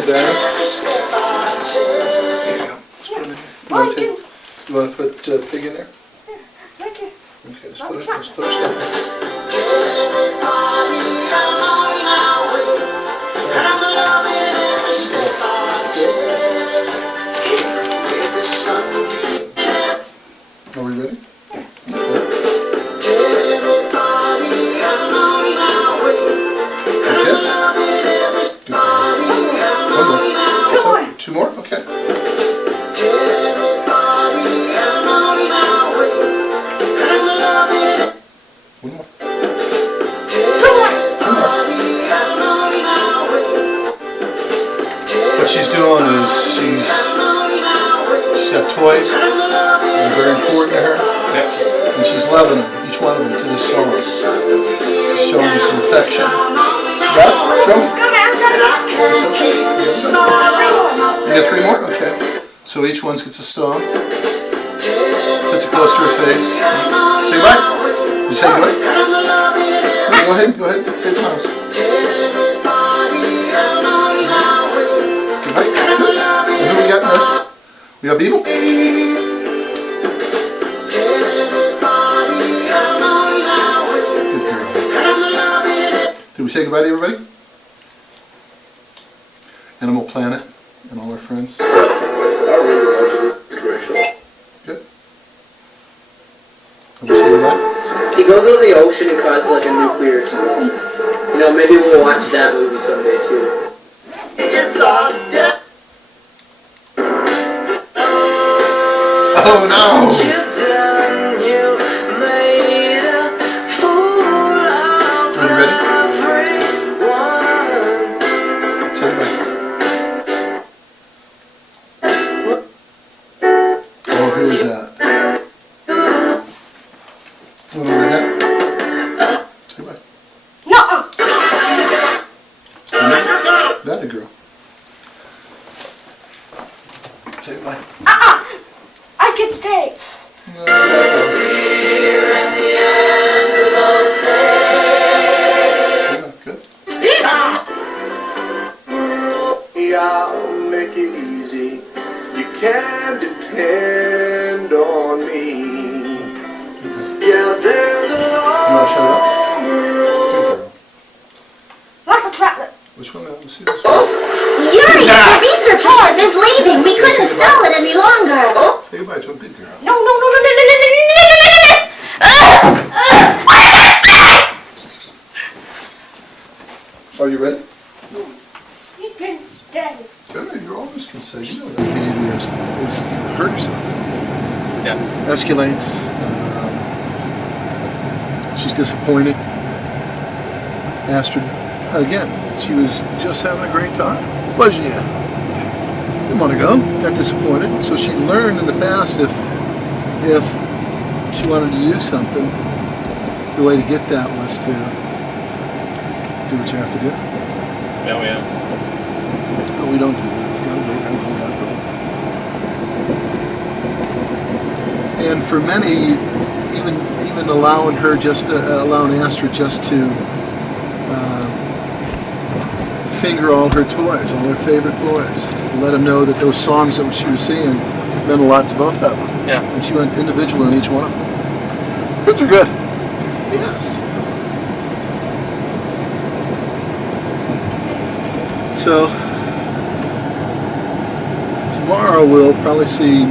little bag. Here you go. Let's put them in here. You want to put pig in there? Right here. Okay, let's put stuff in. Are we ready? Yes? One more. Two more? Okay. One more. What she's doing is she's got toys that are very important to her, and she's loving them, each one of them, to this song. She's showing them some affection. Got it? Show me. It's okay. You got three more? Okay. So each one gets a stone. Puts it close to her face. Say goodbye. Did you say goodbye? Go ahead. Say it to Mouse. Say goodbye. And who we got next? We got Beetle? Good girl. Did we say goodbye to everybody? Animal Planet and all our friends. Good. Did we say goodbye? He goes to the ocean and causes like a nuclear explosion. You know, maybe we'll watch that movie someday too. It's all dead. Oh no! Are you ready? Say goodbye. Oh, who is that? One over here. Say goodbye. No. That a girl. Say goodbye. I can stay. Good. I'll make it easy. You can depend on me. Yeah, there's a You want to shut up? Good girl. What's the traplet? Which one? Let me see this one. Yuri, the research horse is leaving. We couldn't stall it any longer. Say goodbye to a good girl. No. Are you ready? You can stay. Good. You always can say, you know that behavior is hurt yourself. Yeah. Escalates. She's disappointed. Astrid, again, she was just having a great time. Wasn't you? Didn't want to go. Got disappointed. So she learned in the past if she wanted to do something, the way to get that was to do what you have to do. Yeah. No, we don't do that. And for many, even allowing her allowing Astrid just to finger all her toys, all her favorite toys, let them know that those songs that she was singing meant a lot to both of them. Yeah. And she went individual in each one of them. Kids are good. Yes. So tomorrow we'll probably see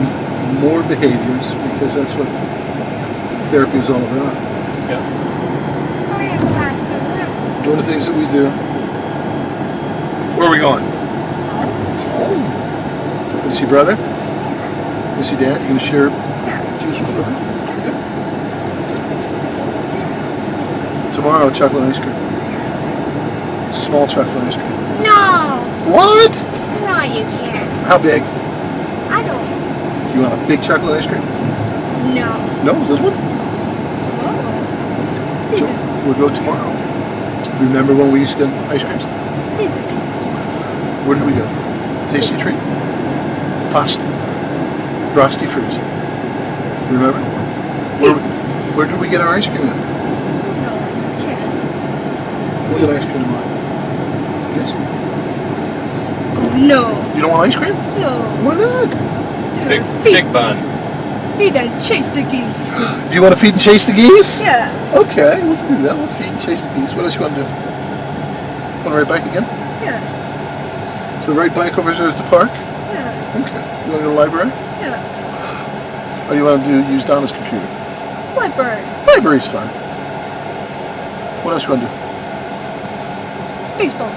more behaviors, because that's what therapy is all about. Yeah. Doing the things that we do. Where are we going? Home. Gonna see brother? Gonna see dad? You gonna share juices with him? Okay. Tomorrow, chocolate ice cream. Small chocolate ice cream. No. What? No, you can't. How big? I don't. You want a big chocolate ice cream? No. No, this one? We'll go tomorrow. Remember when we used to get ice creams? Where did we go? Tasty Treat? Frosty Freeze. Remember? Where did we get our ice cream at? We'll get ice cream tomorrow. Yes? No. You don't want ice cream? No. Why not? Big bun. Feed and chase the geese. Do you want to feed and chase the geese? Yeah. Okay, we can do that. We'll feed and chase the geese. What else you want to do? Want to ride bike again? Yeah. So ride bike over to the park? Yeah. Okay. You want to go to the library? Yeah. Or you want to use Donna's computer? Library. Library's fine. What else you want to do? Baseball.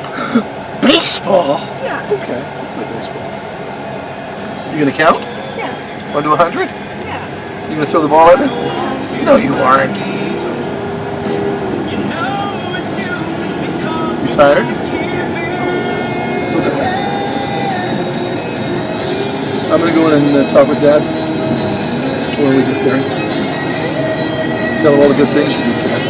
Baseball? Yeah. Okay, we'll play baseball. You gonna count? Yeah. Want to do 100? Yeah. You gonna throw the ball at me? No, you aren't. You tired? Okay. I'm gonna go in and talk with Dad when we get there. Tell him all the good things you did today.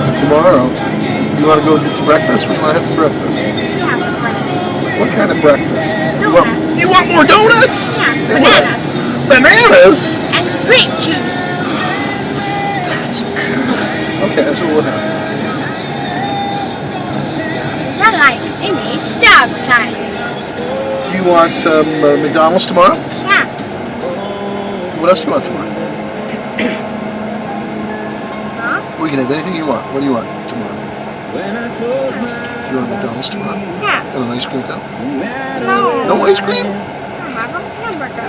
And tomorrow, you want to go get some breakfast? Or you want to have some breakfast? Have some breakfast. What kind of breakfast? Donuts. You want more donuts? Yeah. And what? Bananas. Bananas? And grape juice. That's good. Okay, that's what we'll have. Not like any stop time. You want some McDonald's tomorrow? Yeah. What else do you want tomorrow? Huh? We can have anything you want. What do you want tomorrow? You want McDonald's tomorrow? Yeah. And an ice cream cone? No. No ice cream? I have a hamburger.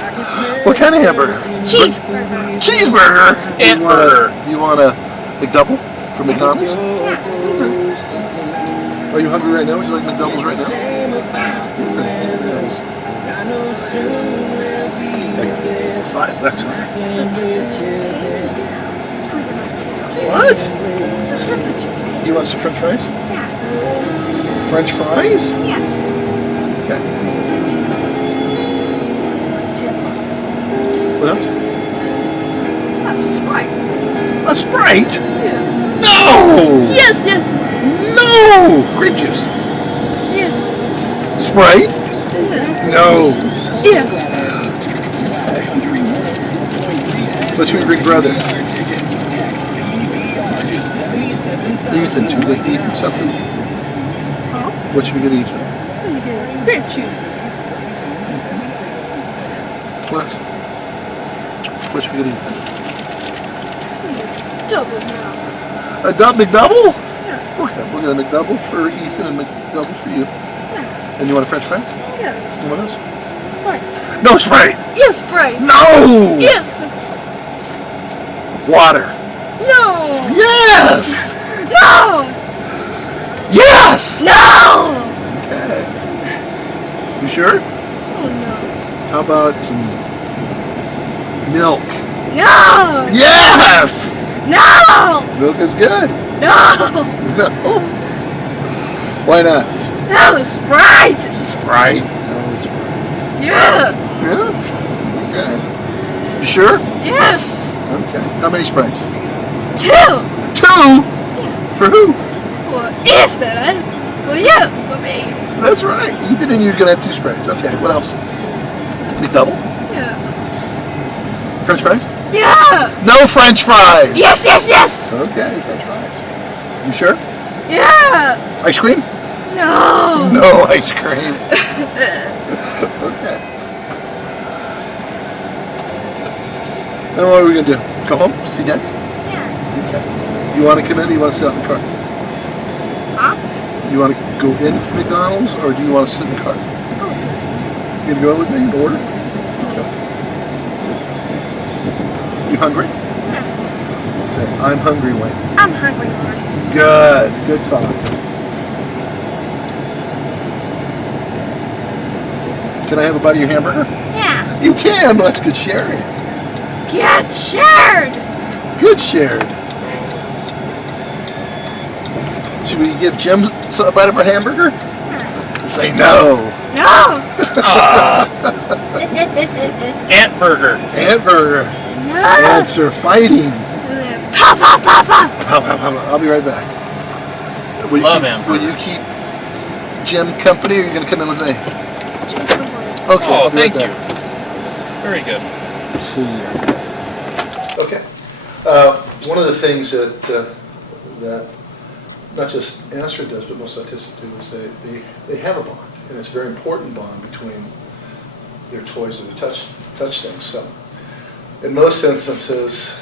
What kind of hamburger? Cheeseburger. Cheeseburger! Ant burger. You want a McDouble from McDonald's? Yeah. Are you hungry right now? Would you like McDoubles right now? Okay. $5 on it. What? You want some French fries? Yeah. French fries? Yes. Okay. What else? A Sprite. A Sprite? Yeah. No! Yes, yes. No! Grape juice. Yes. Sprite? No. Yes. What's your big brother? Ethan, should we get Ethan something? Huh? What should we get Ethan? Grape juice. What else? What should we get Ethan? Double McDonald's. A McDouble? Yeah. Okay, we'll get a McDouble for Ethan and a McDouble for you. Yeah. And you want a French fry? Yeah. And what else? Sprite. No Sprite! Yes, Sprite. No! Yes. Water. No. Yes! No. Yes! No. Okay. You sure? Oh no. How about some milk? No. Yes! No. Milk is good. No. No. Why not? No, Sprite. Sprite. No, Sprite. Yeah. Yeah? Okay. You sure? Yes. Okay. How many Sprites? 2. 2? For who? For Astrid. For you. For me. That's right. Ethan and you are going to have 2 Sprites. Okay. What else? McDouble? Yeah. French fries? Yeah. No French fries! Yes, yes, yes. Okay, French fries. You sure? Yeah. Ice cream? No. No ice cream. Okay. Now what are we going to do? Go home? See Dad? Yeah. Okay. You want to come in or you want to sit out in the car? Huh? You want to go into McDonald's or do you want to sit in the car? Go. You going to go with me and order? Okay. You hungry? Yeah. Say, I'm hungry, Wayne. I'm hungry, Lord. Good. Good talk. Can I have a bite of your hamburger? Yeah. You can. That's good sharing. Get shared. Good shared. Should we give Jim a bite of our hamburger? Say no. No. Ant burger. Ant burger. No. Ants are fighting. Pop, pop, pop, pop. I'll be right back. Will you Love keep, ant will burger. you keep Jim company or are you going to come in with me? Okay, Oh, I'll be right thank you. back. Very good. See ya. Okay. One of the things that not just Astrid does, but most autistic do, is they have a bond, and it's a very important bond between their toys and their touch things. So, in most instances,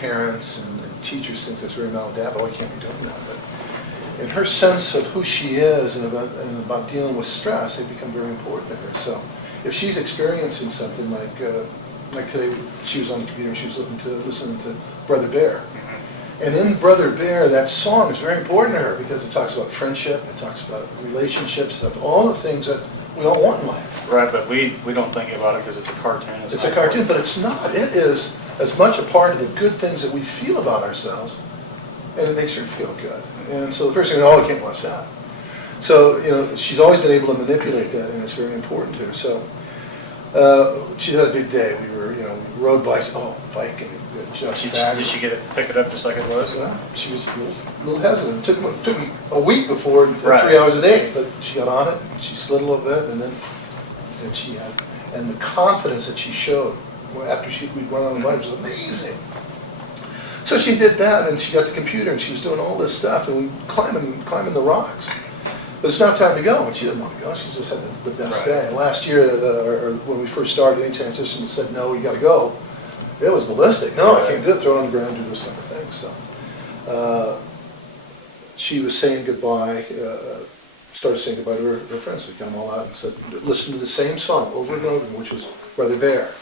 parents and teachers think that's very maladaptive. Oh, I can't be doing that. But in her sense of who she is and about dealing with stress, they become very important to her. So, if she's experiencing something like today, she was on the computer and she was listening to Brother Bear. And in Brother Bear, that song is very important to her because it talks about friendship, it talks about relationships, all the things that we all want in life. Right, but we don't think about it because it's a cartoon. It's a cartoon, but it's not. It is as much a part of the good things that we feel about ourselves, and it makes her feel good. And so the first thing, oh, I can't watch that. So, she's always been able to manipulate that, and it's very important to her. So, she had a big day. We rode bikes. Oh, biking. Did she pick it up just like it was? Well, she was a little hesitant. It took me a week before, 3 hours a day, but she got on it. She slid a little bit, and then she had, and the confidence that she showed after we went on the bike was amazing. So she did that, and she got the computer, and she was doing all this stuff, and we climbing the rocks. But it's now time to go, and she didn't want to go. She just had the best day. And last year, or when we first started any transition, said, no, you got to go. It was ballistic. No, I can't do it. Throw it on the ground, do this kind of thing. So she was saying goodbye, started saying goodbye to her friends. They come all out and said, listen to the same song over and over, which was Brother Bear.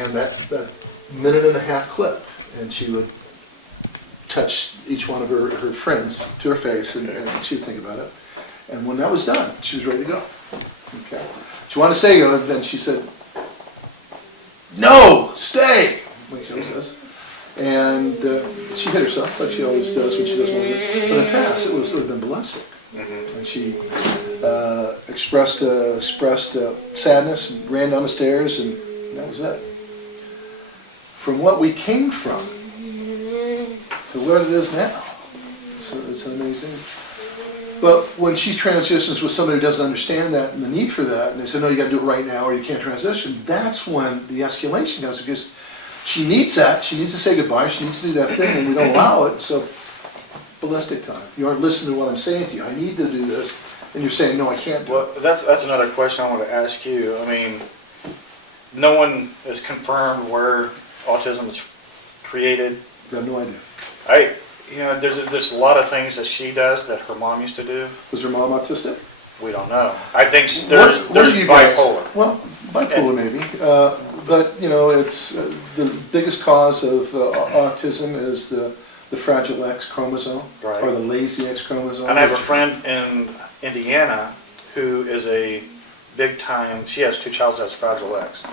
And that minute and a half clip, and she would touch each one of her friends to her face, and she would think about it. And when that was done, she was ready to go. Okay. She wanted to stay, then she said, no, stay, like she always says. And she hit herself, like she always does when she doesn't want to. But in the past, it would have been ballistic. And she expressed sadness and ran down the stairs, and that was it. From what we came from to what it is now, it's amazing. But when she transitions with somebody who doesn't understand that and the need for that, and they say, no, you got to do it right now or you can't transition, that's when the escalation comes, because she needs that. She needs to say goodbye. She needs to do that thing, and we don't allow it. So, ballistic time. You aren't listening to what I'm saying to you. I need to do this, and you're saying, no, I can't do it. Well, that's another question I want to ask you. I mean, no one has confirmed where autism is created. I have no idea. There's a lot of things that she does that her mom used to do. Was her mom autistic? We don't know. I think there's bipolar. Well, bipolar maybe, but it's the biggest cause of autism is the fragile X chromosome, right, or the lazy X chromosome. And I have a friend in Indiana who is a big time. She has 2 children that's fragile X.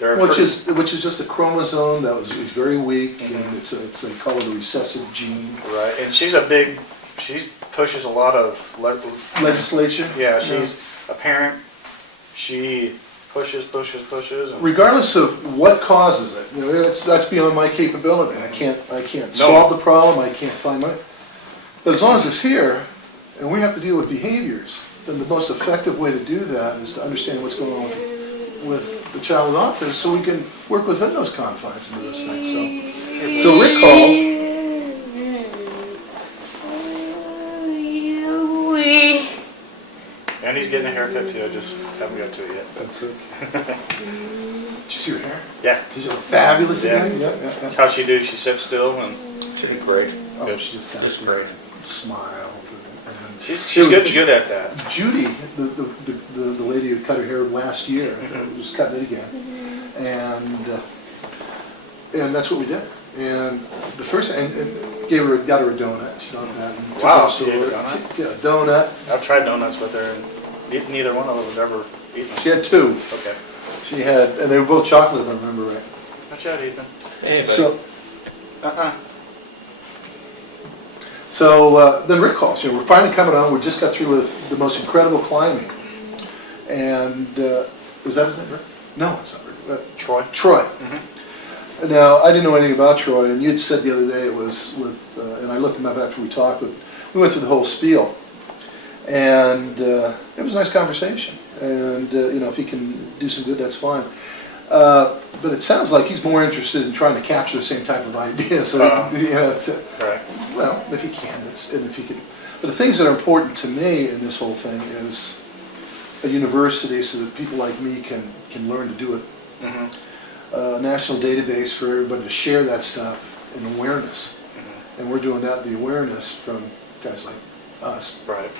Which is just a chromosome that was very weak, and it's they call it a recessive gene. Right, and she pushes a lot of legislation. Yeah, she's a parent. She pushes. And regardless of what causes it, that's beyond my capability. I can't solve the problem. I can't find my. But as long as it's here, and we have to deal with behaviors, then the most effective way to do that is to understand what's going on with the child with autism, so we can work within those confines and do those things. So Rick called. And he's getting a haircut too. I just haven't got to it yet. That's it. Did you see her hair? Yeah. Did you look fabulous again? Yeah. That's how she do. She sits still and she did great. Oh, she just sat great. Smiled. She's good at that. Judy, the lady who cut her hair last year, was cutting it again, and that's what we did. And the first, and got her a donut. She don't have that. Wow, she ate a donut? Yeah, a donut. I've tried donuts with her, and neither one of them have ever eaten them. She had 2. Okay. She had, and they were both chocolate, if I remember right. Watch out, Ethan. Hey, buddy. So then Rick calls. We're finally coming on. We just got through with the most incredible climbing. And is that his name, Rick? No, it's not Rick. Troy. Mm-hmm. Now, I didn't know anything about Troy, and you'd said the other day it was with, and I looked him up after we talked, but we went through the whole spiel. And it was a nice conversation. And, if he can do some good, that's fine. But it sounds like he's more interested in trying to capture the same type of idea. So, Right. well, if he can, and if he can. But the things that are important to me in this whole thing is a university so that people like me can learn to do it. A national database for everybody to share that stuff and awareness. And we're doing that, the awareness from guys like us. Right.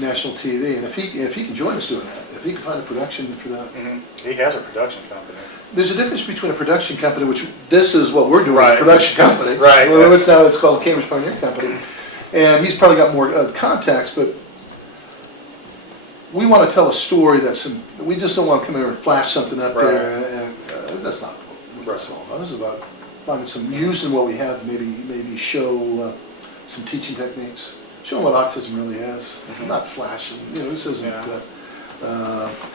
National TV, and if he can join us doing that, if he can find a production for that. He has a production company. There's a difference between a production company, which this is what we're doing, Right. a production company. Right. Well, it's called Cambridge Pioneer Company, and he's probably got more contacts, but we want to tell a story we just don't want to come here and flash something up there, and that's not what this is all about. This is about finding using what we have, maybe show some teaching techniques. Showing what autism really is, not flashing. This isn't.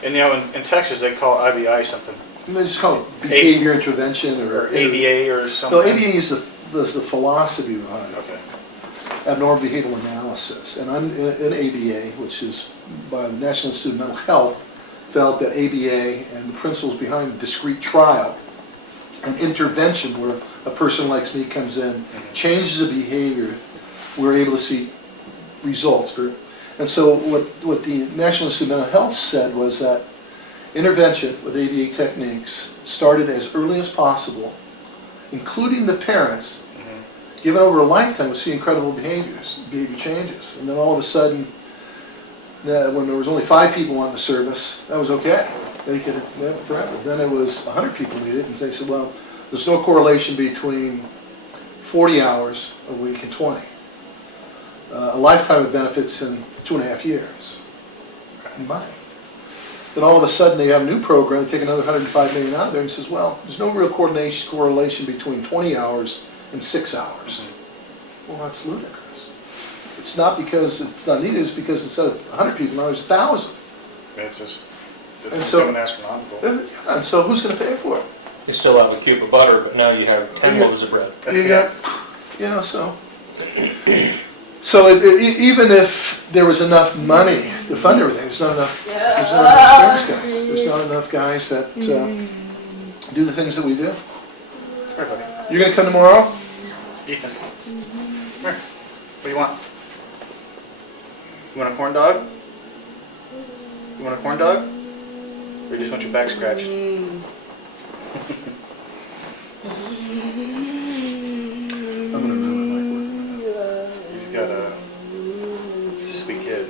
And in Texas they call IBI something. They just call it behavior intervention or ABA or something. No, ABA is the philosophy behind it. Okay. Abnormal behavioral analysis, and I'm in ABA, which is by the National Institute of Mental Health, felt that ABA and the principles behind discrete trial and intervention, where a person like me comes in, changes a behavior, we're able to see results. And so what the National Institute of Mental Health said was that intervention with ABA techniques started as early as possible, including the parents, given over a lifetime, will see incredible behavior changes. And then all of a sudden, when there was only 5 people on the service, that was okay. They could forever. Then it was 100 people needed, and they said, well, there's no correlation between 40 hours a week and 20. A lifetime of benefits in 2.5 years. Combined. Then all of a sudden they have a new program, they take another $105 million out of there and says, well, there's no real correlation between 20 hours and 6 hours. Well, that's ludicrous. It's not because it's not needed, it's because instead of 100 people, now there's 1,000. It's And so- astronomical. And so who's going to pay for it? You still have a cube of butter, but now you have 10 loaves of bread. You got, so even if there was enough money to fund everything, there's not enough service guys. There's not enough guys that do the things that we do. Here, buddy. You're going to come tomorrow? Ethan. Come here. What do you want? You want a corn dog? You want a corn dog? Or you just want your back scratched? I'm going to really like working with him. He's got he's a sweet kid.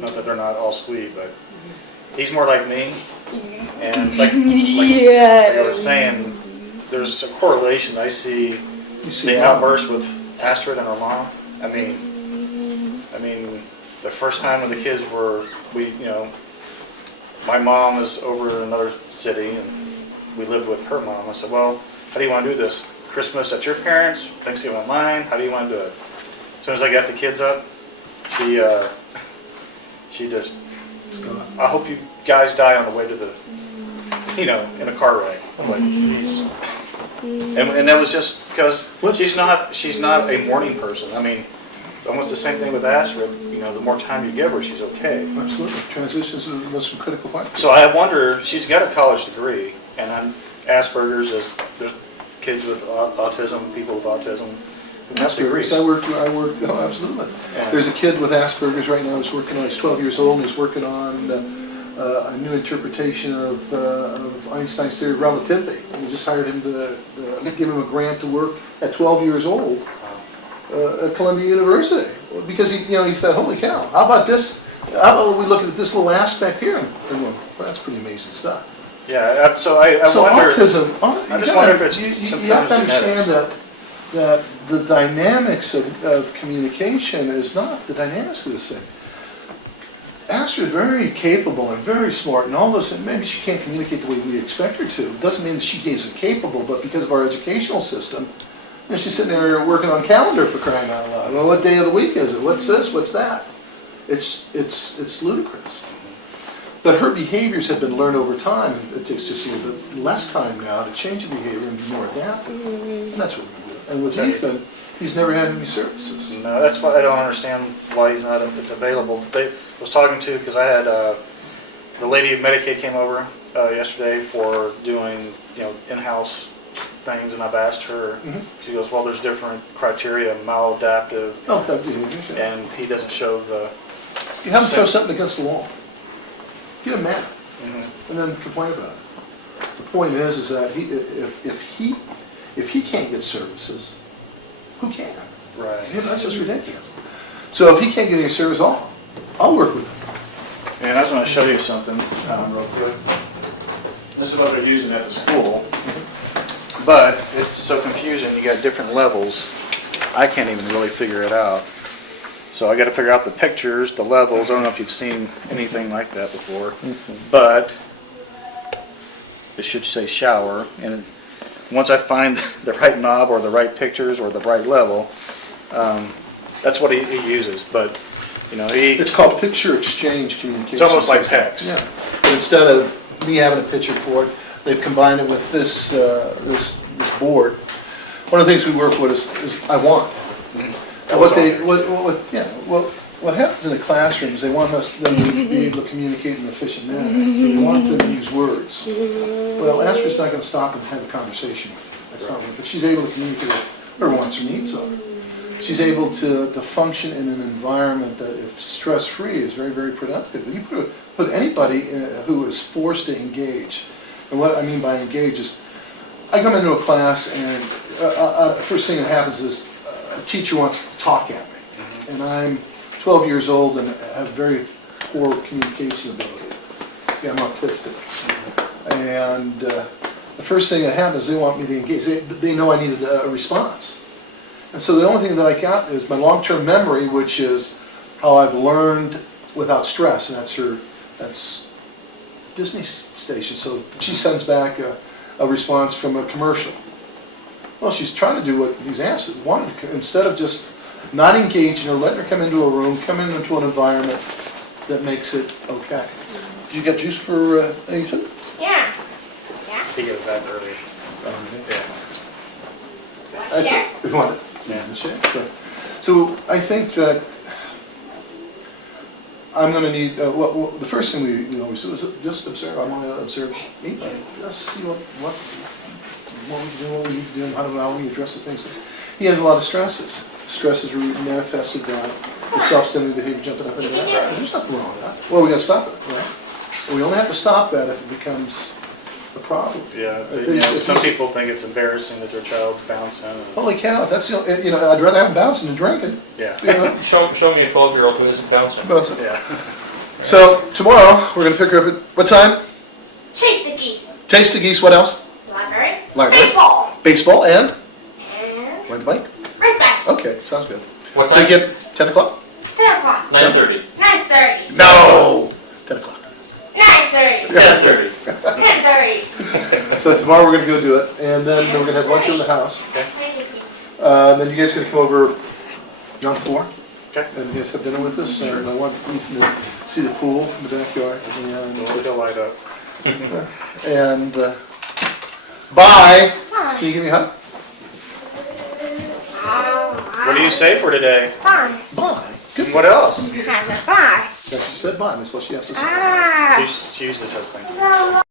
Not that they're not all sweet, but he's more like me. And like I was saying, there's a correlation. I see the outburst with Astrid and her mom. I mean, the first time when the kids were, my mom was over in another city and we lived with her mom. I said, well, how do you want to do this? Christmas at your parents', Thanksgiving at mine, how do you want to do it? As soon as I got the kids up, she just, I hope you guys die on the way to the, in a car wreck. I'm like, jeez. And that was just because she's not a morning person. I mean, it's almost the same thing with Astrid. The more time you give her, she's okay. Absolutely. Transitions are the most critical part. So I wonder, she's got a college degree, and on Asperger's, there's kids with autism, people with autism who have degrees. I work, absolutely. Yeah. There's a kid with Asperger's right now who's working on, he's 12 years old, and he's working on a new interpretation of Einstein's theory of relativity. We just hired him to give him a grant to work at 12 years old at Columbia University. Because he thought, holy cow, how about this? How about we look at this little aspect here? And well, that's pretty amazing stuff. Yeah, so I wonder. Autism, I just wonder if it's you sometimes have to understand genetics. that the dynamics of communication is not the dynamics of this thing. Astrid is very capable and very smart and all those things. Maybe she can't communicate the way we expect her to. It doesn't mean that she isn't capable, but because of our educational system, she's sitting there working on calendar for crying out loud. Well, what day of the week is it? What's this? What's that? It's ludicrous. But her behaviors have been learned over time. It takes just a little bit less time now to change the behavior and be more adaptive. And that's what we do. And with Ethan, he's never had any services. No, that's why I don't understand why he's not. It's available. I was talking to because I had the lady of Medicaid came over yesterday for doing, in-house things, and I've asked her, she goes, well, there's different criteria, maladaptive, Oh, that'd be good. and he doesn't show the, You have them throw something against the wall. Get him mad, Mhm. and then complain about it. The point is that if he can't get services, who can? right. Yeah, that's just ridiculous. So if he can't get any service, I'll work with him. And I was going to show you something real quick. This is what they're using at the school, but it's so confusing. You got different levels. I can't even really figure it out. So I got to figure out the pictures, the levels. I don't know if you've seen anything like that before, but it should say shower. And once I find the right knob or the right pictures or the right level, that's what he uses. But It's called picture exchange communication. It's almost like system. text. Yeah. But instead of me having a picture for it, they've combined it with this board. One of the things we work with is I want. And what happens in a classroom is they want them to be able to communicate in an efficient manner. So they want them to use words. Well, Astrid's not going to stop and have a conversation with you. That's not what, but she's able to communicate what her wants or needs are. She's able to function in an environment that, if stress-free, is very, very productive. You put anybody who is forced to engage, and what I mean by engage is, I come into a class and first thing that happens is a teacher wants to talk at me, and I'm 12 years old and have very poor communication ability. Yeah, I'm autistic, and the first thing that happens is they want me to engage. They know I needed a response. And so the only thing that I got is my long-term memory, which is how I've learned without stress, and that's Disney station. So she sends back a response from a commercial. Well, she's trying to do what these answers wanted to, instead of just not engaging her, letting her come into a room, come into an environment that makes it okay. Do you got juice for anything? Yeah. He gave it back earlier. That's Sure. it. We want it. Yeah. Sure. So I think that I'm going to need, the first thing we always do is just observe. I want to observe me. Just see what we can do, what we need to do, and how we address the things. He has a lot of stresses. Stresses are manifested by the self-centered behavior jumping up and down. There's nothing wrong with that. Well, we got to stop it, right? We only have to stop that if it becomes a problem. Yeah, some people think it's embarrassing that their child's bouncing. Holy cow, that's I'd rather have them bouncing than drinking. Yeah. Show me a 12-year-old who isn't bouncing. Yeah. So tomorrow we're going to pick her up at what time? Chase the geese. Taste the geese. What else? Library. Library. Baseball. Baseball and And ride the bike. race back. Okay, sounds good. What Pick time? you up 10 o'clock? 10 o'clock. 9:30. 9:30. No. 10 o'clock. 9:30. 10:30. 10:30. So tomorrow we're going to go do it, and then we're going to have lunch in the house. Then you guys are going to come over on 4. Okay. And you guys have dinner with us, and I want Ethan to see the pool in the backyard. It'll light up. And bye. Can you give me a hug? What do you say for today? Bye. Bye. Good. What else? I said bye. She said bye. That's what she has to say. Ah. She usually says things. No.